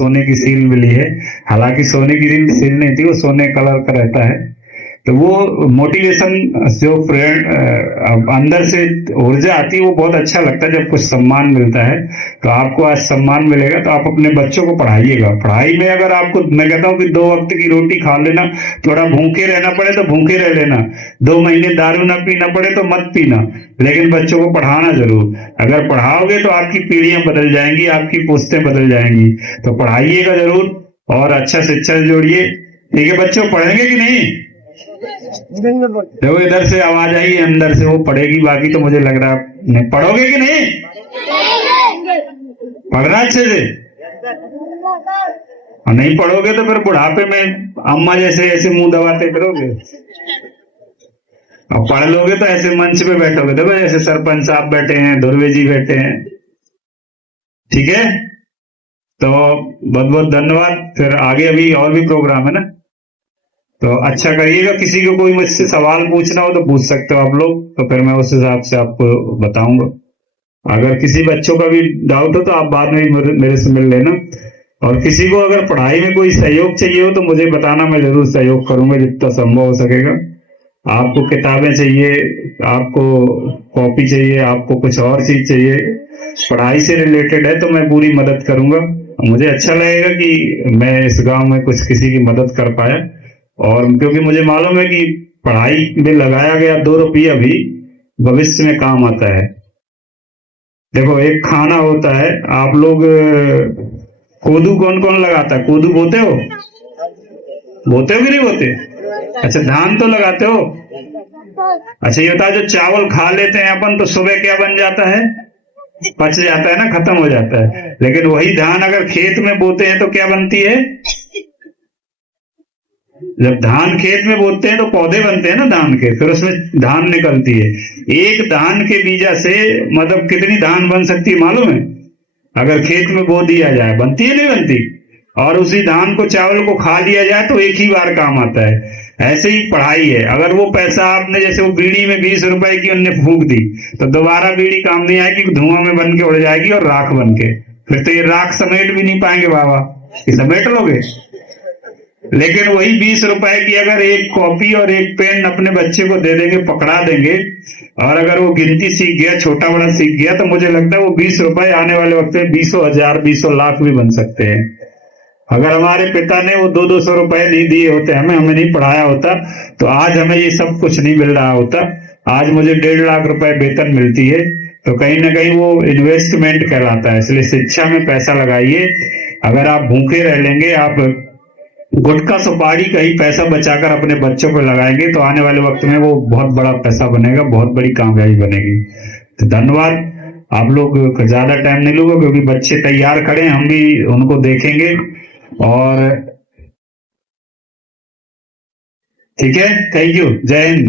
सोने की सील मिली है। हालांकि सोने की सील नहीं थी, वो सोने कलर का रहता है। तो वो मोटिवेशन जो अंदर से ऊर्जा आती है, वो बहुत अच्छा लगता है जब कुछ सम्मान मिलता है। तो आपको आज सम्मान मिलेगा, तो आप अपने बच्चों को पढ़ाइएगा। पढ़ाई में अगर आपको, मैं कहता हूँ कि 2 वक्त की रोटी खा लेना, थोड़ा भूखे रहना पड़े तो भूखे रह लेना, 2 महीने दारू ना पीना पड़े तो मत पीना, लेकिन बच्चों को पढ़ाना जरूर। अगर पढ़ाओगे तो आपकी पीढ़ियां बदल जाएंगी, आपकी पोस्टें बदल जाएंगी। तो पढ़ाइएगा जरूर और अच्छा शिक्षा जोड़िए। ठीक है बच्चों, पढ़ेंगे कि नहीं? देखो इधर से आवाज आई, अंदर से वो पढ़ेगी, बाकी तो मुझे लग रहा नहीं। पढ़ोगे कि नहीं? पढ़ना अच्छे से। और नहीं पढ़ोगे तो फिर बुढ़ापे में अम्मा जैसे ऐसे मुंह दबाते फिरोगे। और पढ़ लोगे तो ऐसे मंच पे बैठोगे, देखो जैसे सरपंच साहब बैठे हैं, धुर्वे जी बैठे हैं। ठीक है, तो बहुत बहुत धन्यवाद। फिर आगे अभी और भी प्रोग्राम है ना, तो अच्छा करिएगा। किसी को कोई मुझसे सवाल पूछना हो तो पूछ सकते हो आप लोग, तो फिर मैं उस हिसाब से आपको बताऊंगा। अगर किसी बच्चों का भी डाउट हो तो आप बाद में मेरे से मिल लेना। और किसी को अगर पढ़ाई में कोई सहयोग चाहिए हो तो मुझे बताना, मैं जरूर सहयोग करूंगा जितना संभव हो सकेगा। आपको किताबें चाहिए, आपको कॉपी चाहिए, आपको कुछ और चीज चाहिए, पढ़ाई से रिलेटेड है, तो मैं पूरी मदद करूंगा। मुझे अच्छा लगेगा कि मैं इस गांव में कुछ किसी की मदद कर पाया। और क्योंकि मुझे मालूम है कि पढ़ाई में लगाया गया 2 रुपया भी भविष्य में काम आता है। देखो एक खाना होता है, आप लोग कोदू कौन कौन लगाता है? कोदू बोते हो? बोते हो कि नहीं बोते? अच्छा, धान तो लगाते हो। अच्छा, ये बताओ, जो चावल खा लेते हैं अपन तो सुबह क्या बन जाता है? पच जाता है ना, खत्म हो जाता है। लेकिन वही धान अगर खेत में बोते हैं तो क्या बनती है? जब धान खेत में बोते हैं तो पौधे बनते हैं ना धान के, फिर उसमें धान निकलती है। एक धान के बीजा से मतलब कितनी धान बन सकती है मालूम है? अगर खेत में बो दिया जाए, बनती है नहीं बनती? और उसी धान को, चावल को खा लिया जाए तो एक ही बार काम आता है। ऐसे ही पढ़ाई है। अगर वो पैसा आपने, जैसे वो बीड़ी में 20 रुपए की उनने फूंक दी, तो दोबारा बीड़ी काम नहीं आएगी, धुआं में बन के उड़ जाएगी और राख बन के। फिर तो ये राख समेट भी नहीं पाएंगे बाबा, कि समेट लोगे? लेकिन वही 20 रुपए की अगर एक कॉपी और एक पेन अपने बच्चे को दे देंगे, पकड़ा देंगे, और अगर वो गिनती सीख गया, छोटा बड़ा सीख गया, तो मुझे लगता है वो 20 रुपए आने वाले वक्त में 20,000, 20,00,000 भी बन सकते हैं। अगर हमारे पिता ने वो 200-200 रुपए नहीं दिए होते, हमें नहीं पढ़ाया होता, तो आज हमें ये सब कुछ नहीं मिल रहा होता। आज मुझे 1.5 लाख रुपए वेतन मिलती है, तो कहीं ना कहीं वो इन्वेस्टमेंट कहलाता है। इसलिए शिक्षा में पैसा लगाइए। अगर आप भूखे रह लेंगे, आप गुटखा सुपारी का ही पैसा बचाकर अपने बच्चों पर लगाएंगे, तो आने वाले वक्त में वो बहुत बड़ा पैसा बनेगा, बहुत बड़ी कामयाबी बनेगी। तो धन्यवाद। आप लोग ज्यादा टाइम नहीं लूंगा क्योंकि बच्चे तैयार खड़े हैं, हम भी उनको देखेंगे। और ठीक है, थैंक यू, जय हिंद।